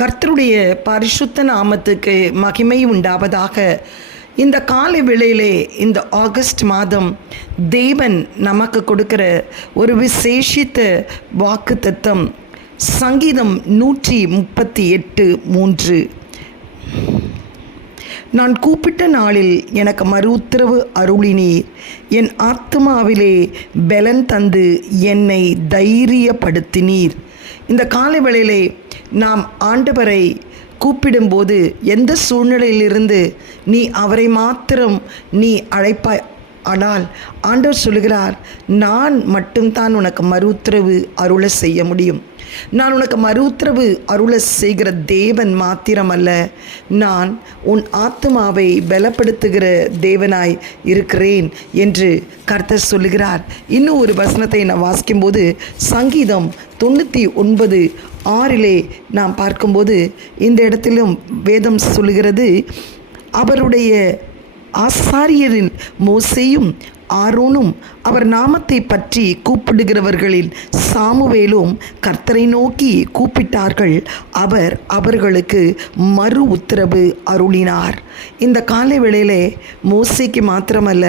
கர்த்தருடைய பரிசுத்த நாமத்துக்கு மகிமை உண்டாவதாக. இந்த காலை வேளையிலே இந்த ஆகஸ்ட் மாதம் தேவன் நமக்கு கொடுக்கிற ஒரு விசேஷித்த வாக்கு தத்தம் சங்கீதம் நூற்றி முப்பத்தி எட்டு மூன்று. நான் கூப்பிட்ட நாளில் எனக்கு மறு உத்தரவு அருளினீர். என் ஆத்மாவிலே பலன் தந்து என்னை தைரியப்படுத்தினீர். இந்த காலை வேளையிலே நாம் ஆண்டவரை கூப்பிடும்போது எந்த சூழ்நிலையிலிருந்து நீ அவரை மாத்திரம் நீ அழைப்பாய்? ஆனால் ஆண்டவர் சொல்லுகிறார் நான் மட்டும்தான் உனக்கு மறு உத்தரவு அருளை செய்ய முடியும். நான் உனக்கு மறு உத்தரவு அருள செய்கிற தேவன் மாத்திரமல்ல. நான் உன் ஆத்மாவை பலப்படுத்துகிற தேவனாய் இருக்கிறேன் என்று கர்த்தர் சொல்லுகிறார். இன்னும் ஒரு வசனத்தை நான் வாசிக்கும்போது சங்கீதம் தொண்ணூற்றி ஒன்பது ஆறிலே நாம் பார்க்கும்போது இந்த இடத்திலும் வேதம் சொல்லுகிறது அவருடைய ஆசாரியரில் மோசையும் ஆரோனும் அவர் நாமத்தை பற்றி கூப்பிடுகிறவர்களில் சாமுவேலும் கர்த்தரை நோக்கி கூப்பிட்டார்கள். அவர் அவர்களுக்கு மறு உத்தரவு அருளினார். இந்த காலை வேளையிலே மோசைக்கு மாத்திரமல்ல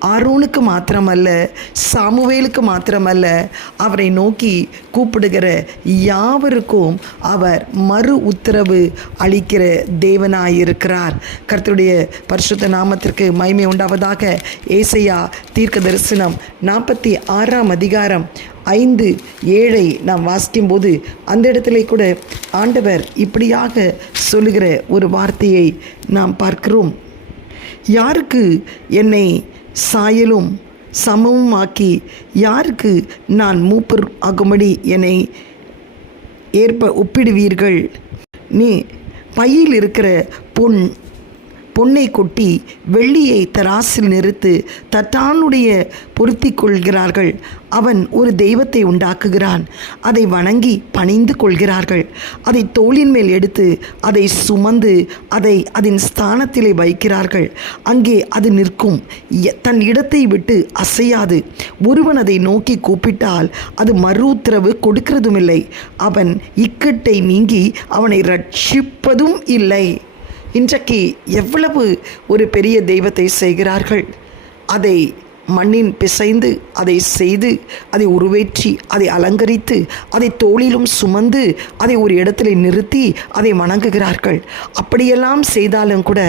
ஆரோனுக்கு மாத்திரமல்ல சாமுவேலுக்கு மாத்திரமல்ல அவரை நோக்கி கூப்பிடுகிற யாவருக்கும் அவர் மறு உத்தரவு அளிக்கிற தேவனாயிருக்கிறார். கர்த்தருடைய பரிசுத்த நாமத்திற்கு மய்மை உண்டாவதாக ஏசையா தீர்க்க தரிசனம் நாற்பத்தி ஆறாம் அதிகாரம் ஐந்து ஏழை நாம் வாசிக்கும்போது அந்த இடத்துல கூட ஆண்டவர் இப்படியாக சொல்லுகிற ஒரு வார்த்தையை நாம் பார்க்கிறோம். யாருக்கு என்னை சாயலும் சமமும் ஆக்கி யாருக்கு நான் மூப்பர் ஆகும்படி என்னை ஏற்ப ஒப்பிடுவீர்கள்? நீ பையில் இருக்கிற பொன் பொன்னை கொட்டி வெள்ளியை தராசில் நிறுத்து தட்டானுடைய பொருத்தி கொள்கிறார்கள். அவன் ஒரு தெய்வத்தை உண்டாக்குகிறான். அதை வணங்கி பணிந்து கொள்கிறார்கள். அதை தோளின் மேல் எடுத்து அதை சுமந்து அதை அதன் ஸ்தானத்திலே வைக்கிறார்கள். அங்கே அது நிற்கும். தன் இடத்தை விட்டு அசையாது. ஒருவன் அதை நோக்கி கூப்பிட்டால் அது மறு உத்தரவு கொடுக்கிறதுமில்லை. அவன் இக்கட்டை நீங்கி அவனை ரட்சிப்பதும் இல்லை. இன்றைக்கு எவ்வளவு ஒரு பெரிய தெய்வத்தை செய்கிறார்கள்? அதை மண்ணின் பிசைந்து அதை செய்து அதை உருவேற்றி அதை அலங்கரித்து அதை தோளிலும் சுமந்து அதை ஒரு இடத்துல நிறுத்தி அதை வணங்குகிறார்கள். அப்படியெல்லாம் செய்தாலும் கூட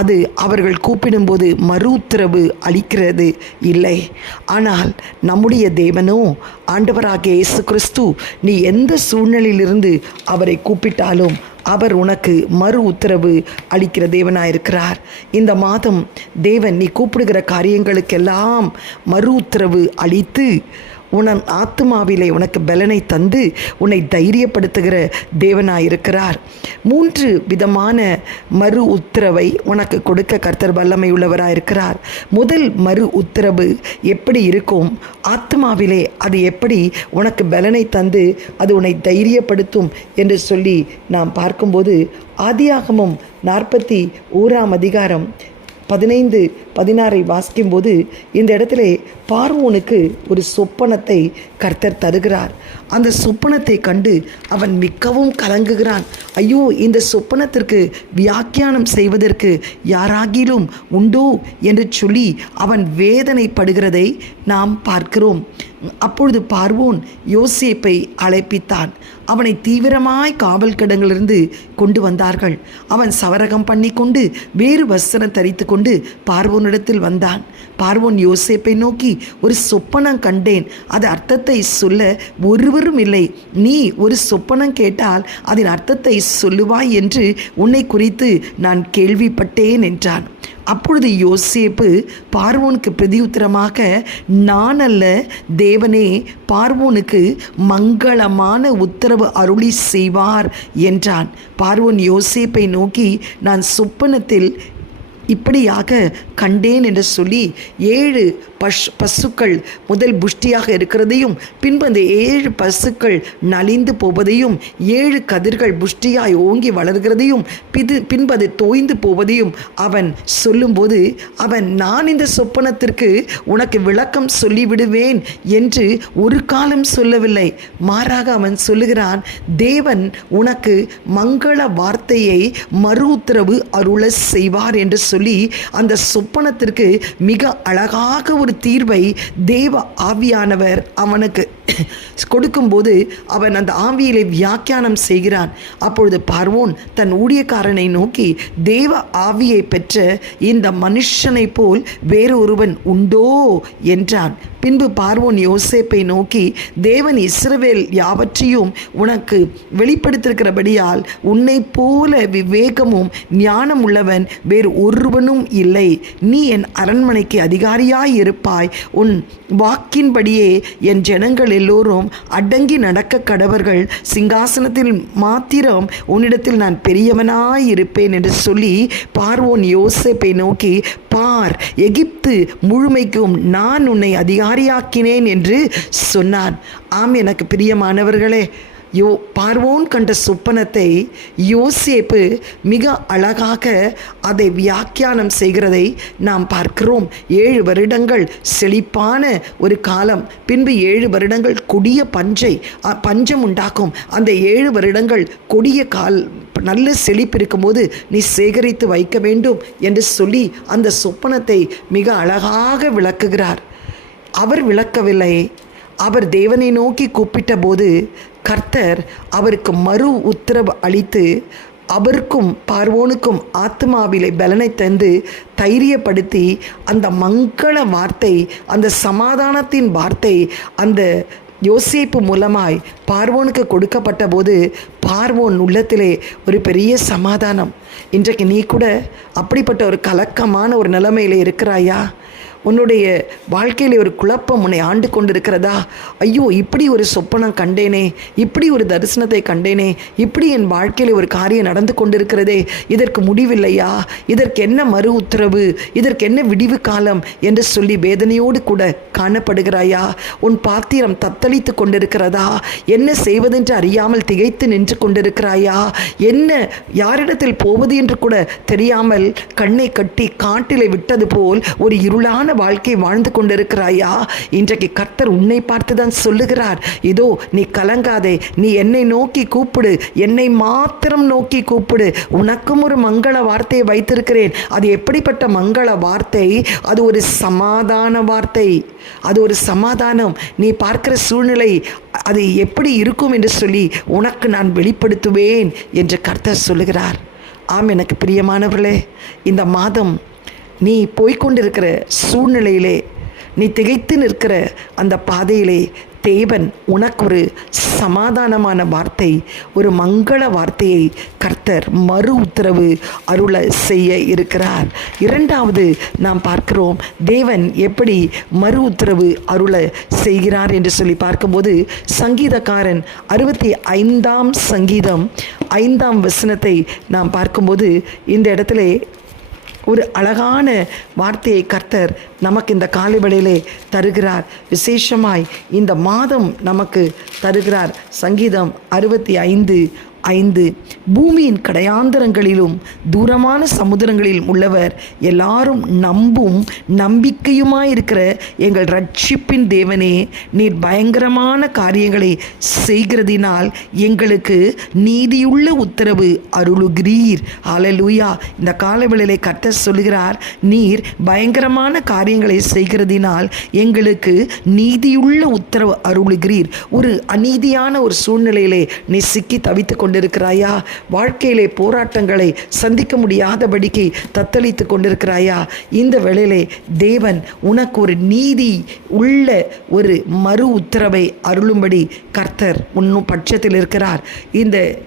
அது அவர்கள் கூப்பிடும்போது மறு உத்தரவு அளிக்கிறது இல்லை. ஆனால் நம்முடைய தேவனோ ஆண்டவராகிய இயேசு கிறிஸ்து நீ எந்த சூழ்நிலையிலிருந்து அவரை கூப்பிட்டாலும் அவர் உனக்கு மறு உத்தரவு அளிக்கிற தேவனாயிருக்கிறார். இந்த மாதம் தேவன் நீ கூப்பிடுகிற காரியங்களுக்கெல்லாம் மறு உத்தரவு அளித்து உன ஆத்துமாவிலே உனக்கு பலனை தந்து உன்னை தைரியப்படுத்துகிற தேவனாயிருக்கிறார். மூன்று விதமான மறு உத்தரவை உனக்கு கொடுக்க கர்த்தர் வல்லமை உள்ளவராயிருக்கிறார் முதல் மறு உத்தரவு எப்படி இருக்கும்? ஆத்மாவிலே அது எப்படி உனக்கு பலனை தந்து அது உன்னை தைரியப்படுத்தும் என்று சொல்லி நாம் பார்க்கும்போது ஆதியாகமும் நாற்பத்தி ஓராம் அதிகாரம் பதினைந்து பதினாறை வாசிக்கும்போது இந்த இடத்துல பார்வோனுக்கு ஒரு சொப்பனத்தை கர்த்தர் தருகிறார். அந்த சொப்பனத்தை கண்டு அவன் மிக்கவும் கலங்குகிறான். ஐயோ இந்த சொப்பனத்திற்கு வியாக்கியானம் செய்வதற்கு யாராகிலும் உண்டோ என்று சொல்லி அவன் வேதனைப்படுகிறதை நாம் பார்க்கிறோம். அப்பொழுது பார்வோன் யோசேப்பை அழைப்பித்தான். அவனை தீவிரமாய் காவல் கிடங்கிலிருந்து கொண்டு வந்தார்கள். அவன் சவரகம் பண்ணி கொண்டு வேறு வஸ்திரம் தரித்து கொண்டு பார்வோனிடத்தில் வந்தான். பார்வோன் யோசேப்பை நோக்கி ஒரு சொப்பனம் கண்டேன். அது அர்த்தத்தை சொல்ல ஒருவரும் இல்லை. நீ ஒரு சொப்பனம் கேட்டால் அதன் அர்த்தத்தை சொல்லுவாய் என்று உன்னை குறித்து நான் கேள்விப்பட்டேன் என்றான். அப்பொழுது யோசேப்பு பார்வோனுக்கு பிரதியுத்தரமாக நான் அல்ல தேவனே பார்வோனுக்கு மங்களமான உத்தரவு அருளி செய்வார் என்றான். பார்வோன் யோசேப்பை நோக்கி நான் சொப்பனத்தில் இப்படியாக கண்டேன் என்று சொல்லி ஏழு பஷ் பசுக்கள் முதல் புஷ்டியாக இருக்கிறதையும் பின்பு அந்த ஏழு பசுக்கள் நலிந்து போவதையும் ஏழு கதிர்கள் புஷ்டியாய் ஓங்கி வளர்கிறதையும் பிது பின்பு அது தோய்ந்து போவதையும் அவன் சொல்லும்போது அவன் நான் இந்த சொப்பனத்திற்கு உனக்கு விளக்கம் சொல்லிவிடுவேன் என்று ஒரு காலம் சொல்லவில்லை. மாறாக அவன் சொல்லுகிறான் தேவன் உனக்கு மங்கள வார்த்தையை மறு உத்தரவு அருள செய்வார் என்று சொல்லி அந்த சொப்பனத்திற்கு மிக அழகாக ஒரு தீர்வை தேவ ஆவியானவர் அவனுக்கு கொடுக்கும்போது அவன் அந்த ஆவியிலே வியாக்கியானம் செய்கிறான். அப்பொழுது பார்வோன் தன் ஊழியக்காரனை நோக்கி தேவ ஆவியை பெற்ற இந்த மனுஷனைப் போல் வேறொருவன் உண்டோ? என்றான். பின்பு பார்வோன் யோசேப்பை நோக்கி தேவன் இஸ்ரவேல் யாவற்றையும் உனக்கு வெளிப்படுத்திருக்கிறபடியால் உன்னைப் போல விவேகமும் ஞானம் உள்ளவன் வேறு ஒருவனும் இல்லை. நீ என் அரண்மனைக்கு அதிகாரியாய் இருப்பாய் உன் வாக்கின்படியே என் ஜனங்கள் எல்லோரும் அடங்கி நடக்க கடவர்கள். சிங்காசனத்தில் மாத்திரம் உன்னிடத்தில் நான் பெரியவனாய் இருப்பேன் என்று சொல்லி பார்வோன் யோசேப்பை நோக்கி பார் எகிப்து முழுமைக்கும் நான் உன்னை அதிகாரியாக்கினேன் என்று சொன்னான். ஆம் எனக்கு பிரியமானவர்களே யோ பார்வோன் கண்ட சொப்பனத்தை யோசேப்பு மிக அழகாக அதை வியாக்கியானம் செய்கிறதை நாம் பார்க்கிறோம். ஏழு வருடங்கள் செழிப்பான ஒரு காலம். பின்பு ஏழு வருடங்கள் கொடிய பஞ்சை அ, பஞ்சம் உண்டாக்கும். அந்த ஏழு வருடங்கள் கொடிய கால் நல்ல செழிப்பு இருக்கும்போது நீ சேகரித்து வைக்க வேண்டும் என்று சொல்லி அந்த சொப்பனத்தை மிக அழகாக விளக்குகிறார். அவர் விளக்கவில்லை. அவர் தேவனை நோக்கி கூப்பிட்ட போது கர்த்தர் அவருக்கு மறு உத்தரவு அளித்து அவருக்கும் பார்வோனுக்கும் ஆத்மாவிலே பலனை தந்து தைரியப்படுத்தி அந்த மங்கள வார்த்தை அந்த சமாதானத்தின் வார்த்தை அந்த யோசிப்பு மூலமாய் பார்வோனுக்கு கொடுக்கப்பட்ட போது பார்வோன் உள்ளத்திலே ஒரு பெரிய சமாதானம். இன்றைக்கு நீ கூட அப்படிப்பட்ட ஒரு கலக்கமான ஒரு நிலைமையில் இருக்கிறாயா? உன்னுடைய வாழ்க்கையில் ஒரு குழப்பம் உன்னை ஆண்டு கொண்டிருக்கிறதா? ஐயோ இப்படி ஒரு சொப்பனம் கண்டேனே இப்படி ஒரு தரிசனத்தை கண்டேனே இப்படி என் வாழ்க்கையில் ஒரு காரியம் நடந்து கொண்டிருக்கிறதே இதற்கு முடிவில்லையா? இதற்கு என்ன மறு உத்தரவு? இதற்கு என்ன விடிவு காலம்? என்று சொல்லி வேதனையோடு கூட காணப்படுகிறாயா? உன் பாத்திரம் தத்தளித்து கொண்டிருக்கிறதா? என்ன செய்வதென்று அறியாமல் திகைத்து நின்று கொண்டிருக்கிறாயா? என்ன யாரிடத்தில் போவது என்று கூட தெரியாமல் கண்ணை கட்டி காட்டிலே விட்டது போல் ஒரு இருளான வாழ்க்கை வாழ்ந்து கொண்டிருக்கிறாயா? இன்றைக்கு கர்த்தர் உன்னை பார்த்து தான் சொல்லுகிறார். இதோ நீ கலங்காதே. நீ என்னை நோக்கி கூப்பிடு. என்னை மாத்திரம் நோக்கி கூப்பிடு. உனக்கும் ஒரு மங்கள வார்த்தையை வைத்திருக்கிறேன். அது எப்படிப்பட்ட மங்கள வார்த்தை? அது ஒரு சமாதான வார்த்தை. அது ஒரு சமாதானம். நீ பார்க்கிற சூழ்நிலை அது எப்படி இருக்கும் என்று சொல்லி உனக்கு நான் வெளிப்படுத்துவேன் என்று கர்த்தர் சொல்லுகிறார். ஆம் எனக்கு பிரியமானவர்களே இந்த மாதம் நீ போய்கொண்டிருக்கிற சூழ்நிலையிலே நீ திகைத்து நிற்கிற அந்த பாதையிலே தேவன் உனக்கு ஒரு சமாதானமான வார்த்தை ஒரு மங்கள வார்த்தையை கர்த்தர் மறு உத்தரவு அருள செய்ய இருக்கிறார். இரண்டாவது நாம் பார்க்கிறோம் தேவன் எப்படி மறு உத்தரவு அருள செய்கிறார் என்று சொல்லி பார்க்கும்போது சங்கீதக்காரன் அறுபத்தி ஐந்தாம் சங்கீதம் ஐந்தாம் வசனத்தை நாம் பார்க்கும்போது இந்த இடத்துல ஒரு அழகான வார்த்தையை கர்த்தர் நமக்கு இந்த காலைவடையிலே தருகிறார். விசேஷமாய் இந்த மாதம் நமக்கு தருகிறார். சங்கீதம் அறுபத்தி ஐந்து ஐந்து பூமியின் கடையாந்தரங்களிலும் தூரமான சமுதிரங்களிலும் உள்ளவர் எல்லாரும் நம்பும் நம்பிக்கையுமாயிருக்கிற எங்கள் ரட்சிப்பின் தேவனே நீர் பயங்கரமான காரியங்களை செய்கிறதினால் எங்களுக்கு நீதியுள்ள உத்தரவு அருளுகிறீர். அலலூயா இந்த காலவேளையிலே கத்த சொல்கிறார் நீர் பயங்கரமான காரியங்களை செய்கிறதினால் எங்களுக்கு நீதியுள்ள உத்தரவு அருளுகிறீர். ஒரு அநீதியான ஒரு சூழ்நிலையிலே நீ சிக்கி தவித்துக் கொண்டிருக்கிறாயா? வாழ்க்கையிலே போராட்டங்களை சந்திக்க முடியாதபடிக்கு தத்தளித்து கொண்டிருக்கிறாயா? இந்த வேளையிலே தேவன் உனக்கு ஒரு நீதி உள்ள ஒரு மறு உத்தரவை அருளும்படி கர்த்தர் உன்னும் பட்சத்தில் இருக்கிறார். இந்த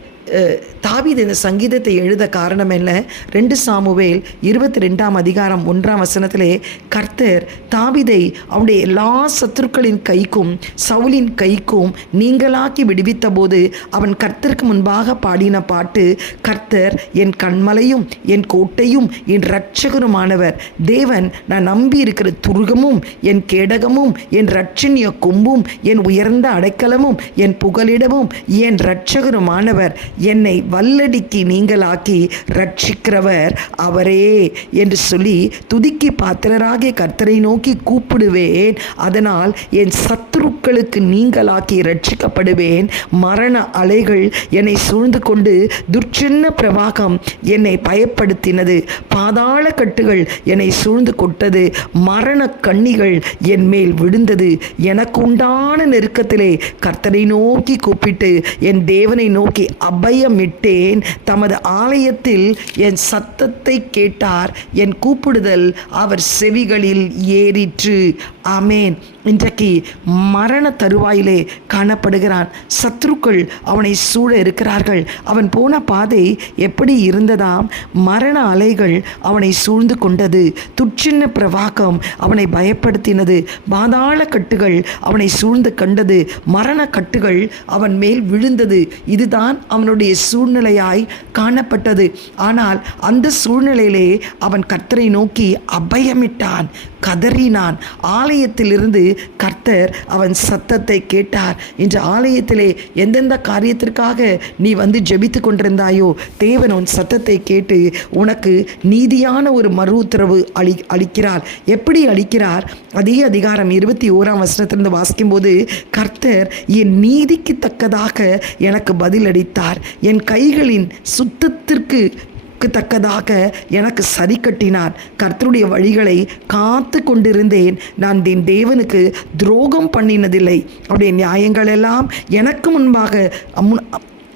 தாவீது இந்த சங்கீதத்தை எழுத காரணம் என்ன? ரெண்டு சாமுவேல் இருபத்தி ரெண்டாம் அதிகாரம் ஒன்றாம் வசனத்திலே கர்த்தர் தாவிதை அவனுடைய எல்லா சத்துருக்களின் கைக்கும் சவுலின் கைக்கும் நீங்களாக்கி விடுவித்த போது அவன் கர்த்தருக்கு முன்பாக பாடின பாட்டு கர்த்தர் என் கண்மலையும் என் கோட்டையும் என் இரட்சகருமானவர். தேவன் நான் நம்பி இருக்கிற துருகமும் என் கேடகமும் என் இரட்சணிய கொம்பும் என் உயர்ந்த அடைக்கலமும் என் புகலிடமும் என் இரட்சகருமானவர். என்னை வல்லடிக்கு நீங்களாக்கி ரட்சிக்கிறவர் அவரே என்று சொல்லி துதிக்கி பாத்திரராகிய கர்த்தரை நோக்கி கூப்பிடுவேன். அதனால் என் சத்துருக்களுக்கு நீங்களாக்கி ரட்சிக்கப்படுவேன் மரண அலைகள் என்னை சூழ்ந்து கொண்டு துர்ச்சின்ன பிரவாகம் என்னை பயப்படுத்தினது. பாதாள கட்டுகள் என்னை சூழ்ந்து கொட்டது. மரண கண்ணிகள் என் மேல் விழுந்தது. எனக்கு உண்டான நெருக்கத்திலே கர்த்தரை நோக்கி கூப்பிட்டு என் தேவனை நோக்கி அப் அபயமிட்டேன். தமது ஆலயத்தில் என் சத்தத்தை கேட்டார். என் கூப்பிடுதல் அவர் செவிகளில் ஏறிற்று. ஆமேன். இன்றைக்கு மரண தருவாயிலே காணப்படுகிறான். சத்ருக்கள் அவனை சூழ இருக்கிறார்கள். அவன் போன பாதை எப்படி இருந்ததாம்? மரண அலைகள் அவனை சூழ்ந்து கொண்டது. துச்சின்ன பிரவாகம் அவனை பயப்படுத்தினது. பாதாள கட்டுகள் அவனை சூழ்ந்து கண்டது. மரண கட்டுகள் அவன் மேல் விழுந்தது. இதுதான் அவனுடைய சூழ்நிலையாய் காணப்பட்டது. ஆனால் அந்த சூழ்நிலையிலே அவன் கர்த்தரை நோக்கி அபயமிட்டான் கதறினான். ஆலயத்திலிருந்து கர்த்தர் அவன் சத்தத்தை கேட்டார். இன்று ஆலயத்திலே எந்தெந்த காரியத்திற்காக நீ வந்து ஜெபித்து கொண்டிருந்தாயோ தேவன் உன் சத்தத்தை கேட்டு உனக்கு நீதியான ஒரு மறு உத்தரவு அளி அளிக்கிறார். எப்படி அளிக்கிறார்? அதே அதிகாரம் இருபத்தி ஓராம் வசனத்திலிருந்து வாசிக்கும்போது கர்த்தர் என் நீதிக்கு தக்கதாக எனக்கு பதிலளித்தார். என் கைகளின் சுத்தத்திற்கு தக்கதாக எனக்கு சரி கட்டினார். கர்த்தருடைய வழிகளை காத்து கொண்டிருந்தேன். நான் என் தேவனுக்கு துரோகம் பண்ணினதில்லை. அவருடைய நியாயங்கள் எல்லாம் எனக்கு முன்பாக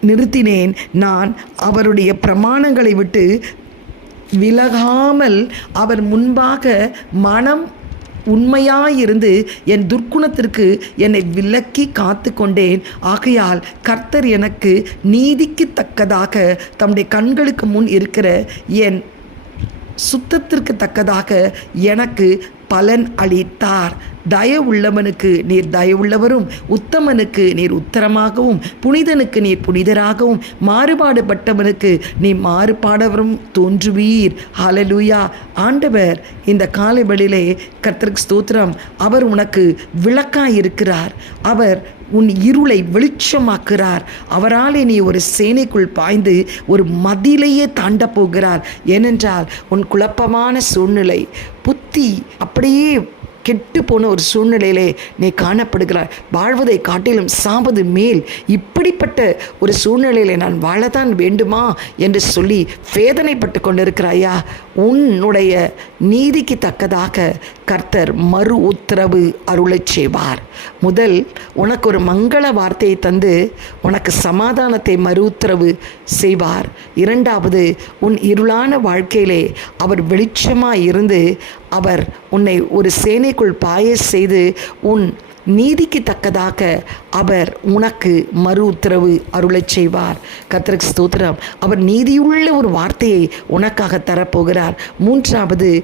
நிறுத்தினேன். நான் அவருடைய பிரமாணங்களை விட்டு விலகாமல் அவர் முன்பாக மனம் உண்மையாயிருந்து என் துர்க்குணத்திற்கு என்னை விலக்கி காத்து கொண்டேன் ஆகையால் கர்த்தர் எனக்கு நீதிக்கு தக்கதாக தம்முடைய கண்களுக்கு முன் இருக்கிற என் சுத்தத்திற்கு தக்கதாக எனக்கு பலன் அளித்தார். தயவுள்ளவனுக்கு நீர் தயவுள்ளவரும் உத்தமனுக்கு நீர் உத்தரமாகவும் புனிதனுக்கு நீர் புனிதராகவும் மாறுபாடுபட்டவனுக்கு நீ மாறுபாடவரும் தோன்றுவீர். ஹலலூயா ஆண்டவர் இந்த காலைவெளியிலே கர்த்தருக்கு ஸ்தோத்திரம். அவர் உனக்கு விளக்காயிருக்கிறார். அவர் உன் இருளை வெளிச்சமாக்குறார் அவராலே நீ ஒரு சேனைக்குள் பாய்ந்து ஒரு மதிலையே தாண்டப் போகிறார். ஏனென்றால் உன் குழப்பமான சூழ்நிலை புத்தி அப்படியே கெட்டு போன ஒரு சூழ்நிலையிலே நீ காணப்படுகிறாய். வாழ்வதை காட்டிலும் சாவது மேல். இப்படிப்பட்ட ஒரு சூழ்நிலையிலே நான் வாழத்தான் வேண்டுமா என்று சொல்லி வேதனைப்பட்டு கொண்டிருக்கிறாயா? உன்னுடைய நீதிக்கு தக்கதாக கர்த்தர் மறு உத்தரவு அருளை செய்வார். முதல் உனக்கு ஒரு மங்கள வார்த்தையை தந்து உனக்கு சமாதானத்தை மறு உத்தரவு செய்வார். இரண்டாவது உன் இருளான வாழ்க்கையிலே அவர் வெளிச்சமாக இருந்து அவர் உன்னை ஒரு சேனைக்குள் பாய செய்து உன் நீதிக்கு தக்கதாக அவர் உனக்கு மறு உத்தரவு அருளச் செய்வார். கர்த்தருக்கு ஸ்தோத்திரம். அவர் நீதியுள்ள ஒரு வார்த்தையை உனக்காக தரப்போகிறார். மூன்றாவது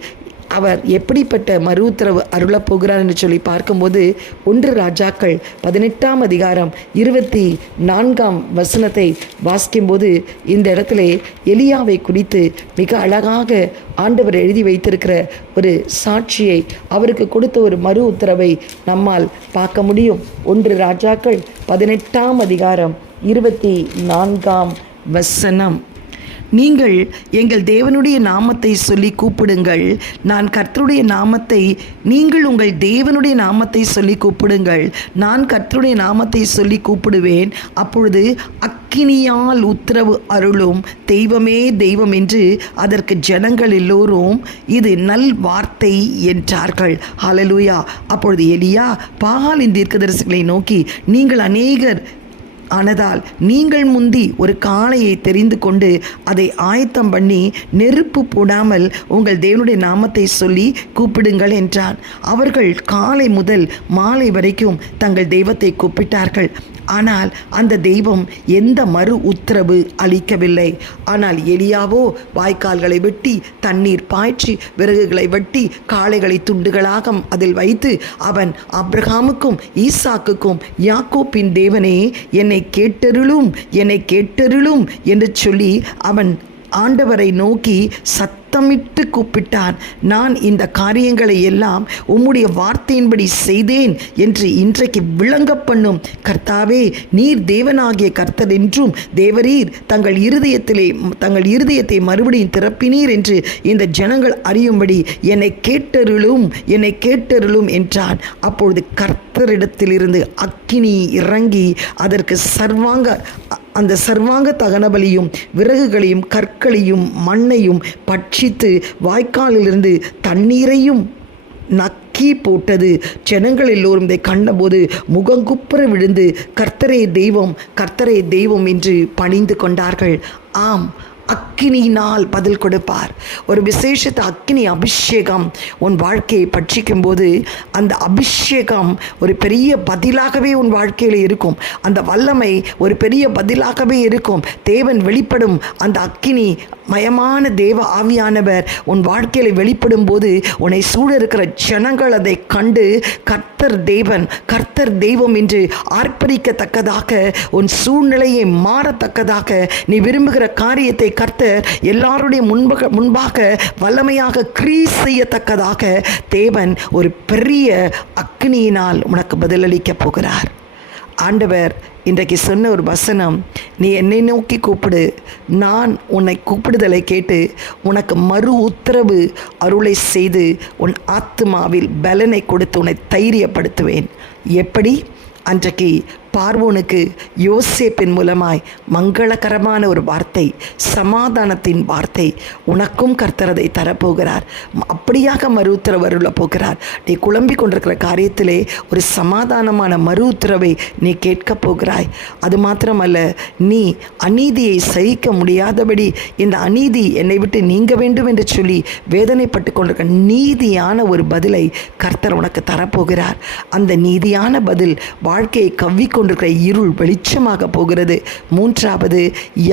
அவர் எப்படிப்பட்ட மறு உத்தரவு அருளப் போகிறார் என்று சொல்லி பார்க்கும்போது ஒன்று ராஜாக்கள் பதினெட்டாம் அதிகாரம் இருபத்தி நான்காம் வசனத்தை வாசிக்கும்போது இந்த இடத்துல எலியாவை குறித்து மிக அழகாக ஆண்டவர் எழுதி வைத்திருக்கிற ஒரு சாட்சியை அவருக்கு கொடுத்த ஒரு மறு உத்தரவை நம்மால் பார்க்க முடியும். ஒன்று ராஜாக்கள் பதினெட்டாம் அதிகாரம் இருபத்தி நான்காம் வசனம். நீங்கள் எங்கள் தேவனுடைய நாமத்தை சொல்லி கூப்பிடுங்கள். நான் கர்த்தருடைய நாமத்தை நீங்கள் உங்கள் தேவனுடைய நாமத்தை சொல்லி கூப்பிடுங்கள். நான் கர்த்தருடைய நாமத்தை சொல்லி கூப்பிடுவேன். அப்பொழுது அக்கினியால் உத்தரவு அருளும். தெய்வமே தெய்வம் என்று அதற்கு ஜனங்கள் எல்லோரும் இது நல் வார்த்தை என்றார்கள். ஹலலூயா அப்பொழுது எலியா பாகாலின் தீர்க்கதரிசிகளை நோக்கி நீங்கள் அநேகர் ஆனதால் நீங்கள் முந்தி ஒரு காளையை தெரிந்து கொண்டு அதை ஆயத்தம் பண்ணி நெருப்பு போடாமல் உங்கள் தேவனுடைய நாமத்தை சொல்லி கூப்பிடுங்கள் என்றான். அவர்கள் காலை முதல் மாலை வரைக்கும் தங்கள் தெய்வத்தை கூப்பிட்டார்கள். ஆனால் அந்த தெய்வம் எந்த மறு உத்தரவு அளிக்கவில்லை. ஆனால் எலியாவோ வாய்க்கால்களை வெட்டி தண்ணீர் பாய்ச்சி விறகுகளை வெட்டி காளைகளை துண்டுகளாக அதில் வைத்து அவன் அப்ரஹாமுக்கும் ஈசாக்குக்கும் யாக்கோப்பின் தேவனே என்னை கேட்டருளும் என்னை கேட்டருளும் என்று சொல்லி அவன் ஆண்டவரை நோக்கி சத்தமிட்டு கூப்பிட்டான் நான் இந்த காரியங்களை எல்லாம் உம்முடைய வார்த்தையின்படி செய்தேன் என்று இன்றைக்கு விளங்க பண்ணும். கர்த்தாவே நீர் தேவனாகிய கர்த்தர் என்றும் தேவரீர் தங்கள் இருதயத்திலே தங்கள் இருதயத்தை மறுபடியும் திறப்பினீர் என்று இந்த ஜனங்கள் அறியும்படி என்னை கேட்டருளும் என்னை கேட்டருளும் என்றான் அப்பொழுது கர்த்தரிடத்திலிருந்து அக்கினி இறங்கி அதற்கு சர்வாங்க அந்த சர்வாங்க தகனபலியும் விறகுகளையும் கற்களையும் மண்ணையும் பற்றி பட்சித்து வாய்க்காலிலிருந்து தண்ணீரையும் நக்கி போட்டது. ஜனங்கள் எல்லோரும் இதை கண்டபோது முகங்குப்புற விழுந்து கர்த்தரே தெய்வம் கர்த்தரே தெய்வம் என்று பணிந்து கொண்டார்கள். ஆம் அக்கினியினால் பதில் கொடுப்பார். ஒரு விசேஷத்தை அக்கினி அபிஷேகம் உன் வாழ்க்கையை பட்சிக்கும் போது அந்த அபிஷேகம் ஒரு பெரிய பதிலாகவே உன் வாழ்க்கையில் இருக்கும். அந்த வல்லமை ஒரு பெரிய பதிலாகவே இருக்கும். தேவன் வெளிப்படும் அந்த அக்கினி மயமான தேவ ஆவியானவர் உன் வாழ்க்கையில் வெளிப்படும் போது உன்னை சூழ இருக்கிற ஜனங்கள் அதை கண்டு கர்த்தர் தேவன் கர்த்தர் தெய்வம் என்று ஆர்ப்பரிக்கத்தக்கதாக உன் சூழ்நிலையை மாறத்தக்கதாக நீ விரும்புகிற காரியத்தை கர்த்தர் எல்லாருடைய முன்பக முன்பாக வல்லமையாக கிரீஸ் செய்யத்தக்கதாக தேவன் ஒரு பெரிய அக்னியினால் உனக்கு பதிலளிக்கப் போகிறார். ஆண்டவர் இன்றைக்கு சொன்ன ஒரு வசனம் நீ என்னை நோக்கி கூப்பிடு. நான் உன்னை கூப்பிடுதலை கேட்டு உனக்கு மறு உத்தரவு அருளை செய்து உன் ஆத்மாவில் பலனை கொடுத்து உன்னை தைரியப்படுத்துவேன். எப்படி? அன்றைக்கு பார்வோனுக்கு யோசேப்பின் மூலமாய் மங்களகரமான ஒரு வார்த்தை சமாதானத்தின் வார்த்தை உனக்கும் கர்த்தரதை தரப்போகிறார். அப்படியாக மறு உத்தரவு அருள போகிறார். நீ குழம்பி கொண்டிருக்கிற காரியத்திலே ஒரு சமாதானமான மறு உத்தரவை நீ கேட்கப் போகிறாய். அது மாத்திரமல்ல நீ அநீதியை சகிக்க முடியாதபடி இந்த அநீதி என்னை விட்டு நீங்க வேண்டும் என்று சொல்லி வேதனைப்பட்டு கொண்டிருக்க நீதியான ஒரு பதிலை கர்த்தர் உனக்கு தரப்போகிறார். அந்த நீதியான பதில் வாழ்க்கையை கொண்டிருக்கிற இருள் வெளிச்சமாக போகிறது. மூன்றாவது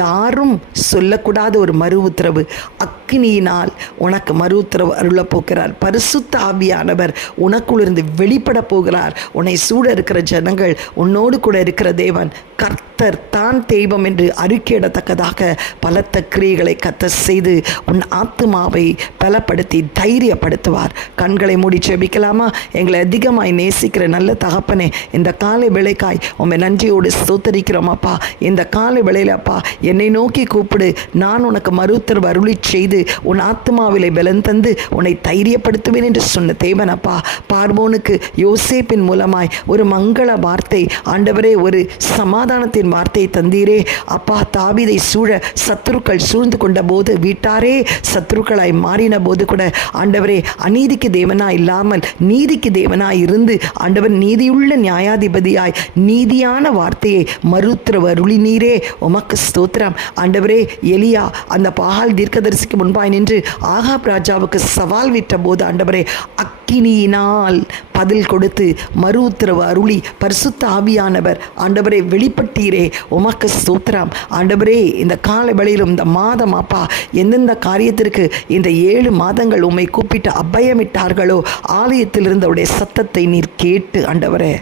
யாரும் சொல்லக்கூடாத ஒரு மறு உத்தரவு அக்னியினால் உனக்கு மறு உத்தரவு அருளப் போகிறார். பரிசுத்த ஆவியானவர் உனக்குள்ளிருந்து வெளிப்பட போகிறார். உன்னை சூட இருக்கிற ஜனங்கள் உன்னோடு கூட இருக்கிற தேவன். கர்த்தர் தான் தெய்வம் என்று அறிக்கையிடத்தக்கதாக பலத்த கிரியைகளை கத்த செய்து உன் ஆத்துமாவை பலப்படுத்தி தைரியப்படுத்துவார். கண்களை மூடி செபிக்கலாமா எங்களை அதிகமாய் நேசிக்கிற நல்ல தகப்பனே இந்த காலை விளைக்காய் உண்மை நன்றியோடு ஸ்தோத்தரிக்கிறோம் அப்பா இந்த காலை வேளையில அப்பா என்னை நோக்கி கூப்பிடு. நான் உனக்கு மறுத்தர் அருளி செய்து உன் ஆத்மாவிலை பலன் தந்து உன்னை தைரியப்படுத்துவேன் என்று சொன்ன தேவன் அப்பா பார்வோனுக்கு யோசேப்பின் மூலமாய் ஒரு மங்கள வார்த்தை ஆண்டவரே ஒரு சமாதானத்தின் வார்த்தையை தந்தீரே. அப்பா தாவிதை சூழ சத்துருக்கள் சூழ்ந்து கொண்ட போது வீட்டாரே சத்துருக்களாய் மாறின போது கூட ஆண்டவரே அநீதிக்கு தேவனாய் இல்லாமல் நீதிக்கு தேவனாய் இருந்து ஆண்டவர் நீதியுள்ள நியாயாதிபதியாய் நீதி நீதியான வார்த்தையை மறுத்துற அருளி நீரே உமக்கு ஸ்தோத்திரம். ஆண்டவரே எலியா அந்த பாகால் தீர்க்கதரிசிக்கு முன்பாய் நின்று ஆகாப் ராஜாவுக்கு சவால் விட்ட போது ஆண்டவரே அக்கினியினால் பதில் கொடுத்து மறு உத்தரவு அருளி பரிசுத்த ஆவியானவர் ஆண்டவரே வெளிப்பட்டீரே. உமக்கு ஸ்தோத்திரம். ஆண்டவரே இந்த கால வேளையிலும் இந்த மாதம் அப்பா எந்தெந்த காரியத்திற்கு இந்த ஏழு மாதங்கள் உம்மை கூப்பிட்டு அபயமிட்டார்களோ ஆலயத்தில் இருந்தவருடைய சத்தத்தை நீர் கேட்டு ஆண்டவரே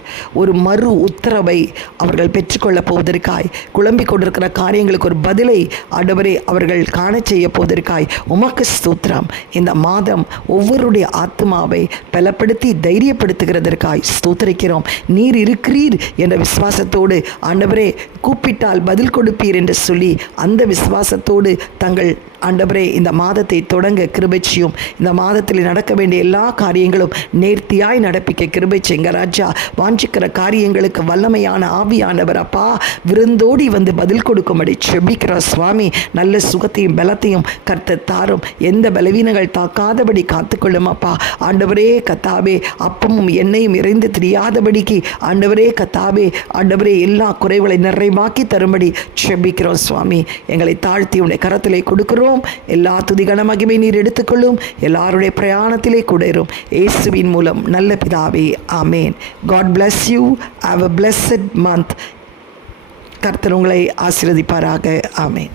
ஒரு மறு உத்தரவை அவர்கள் பெற்றுக்கொள்ளப் போவதற்காய் குழம்பிக் கொண்டிருக்கிற காரியங்களுக்கு ஒரு பதிலை ஆண்டவரே அவர்கள் காண செய்ய போவதற்காய் உமக்கு ஸ்தோத்திரம். இந்த மாதம் ஒவ்வொருடைய ஆத்மாவை பலப்படுத்தி தைரியப்படுத்துகிறதற்காய் ஸ்தோத்தரிக்கிறோம். நீர் இருக்கிறீர் என்ற விசுவாசத்தோடு ஆண்டவரே கூப்பிட்டால் பதில் கொடுப்பீர் என்று சொல்லி அந்த விசுவாசத்தோடு தங்கள் ஆண்டவரே இந்த மாதத்தை தொடங்க கிருபைச்சியும் இந்த மாதத்தில் நடக்க வேண்டிய எல்லா காரியங்களும் நேர்த்தியாய் நடப்பிக்க கிருபை செய்ங்க ராஜா. வாஞ்சிக்கிற காரியங்களுக்கு வல்லமையான ஆவியானவர் அப்பா. விருந்தோடி வந்து பதில் கொடுக்கும்படி செபிக்கிற சுவாமி நல்ல சுகத்தையும் பலத்தையும் கர்த்த தாரும். எந்த பலவீனங்கள் தாக்காதபடி காத்துக்கொள்ளும் அப்பா. ஆண்டவரே கத்தாவே அப்பமும் எண்ணெயும் இறைந்து தெரியாதபடிக்கு ஆண்டவரே கத்தாவே ஆண்டவரே எல்லா குறைகளை நிறைவாக்கி தரும்படி செபிக்கிறோம் சுவாமி. எங்களை தாழ்த்தி உடைய கரத்திலே கொடுக்கிறோம். எல்லா துதி கனமகிமை நீர் எடுத்துக்கொள்ளும். எல்லாருடைய பிரயாணத்திலே கூட இயேசுவின் மூலம் நல்ல பிதாவே ஆமேன். God bless you have a blessed month கர்த்தர் உங்களை ஆசீர்வதிப்பாராக. ஆமேன்.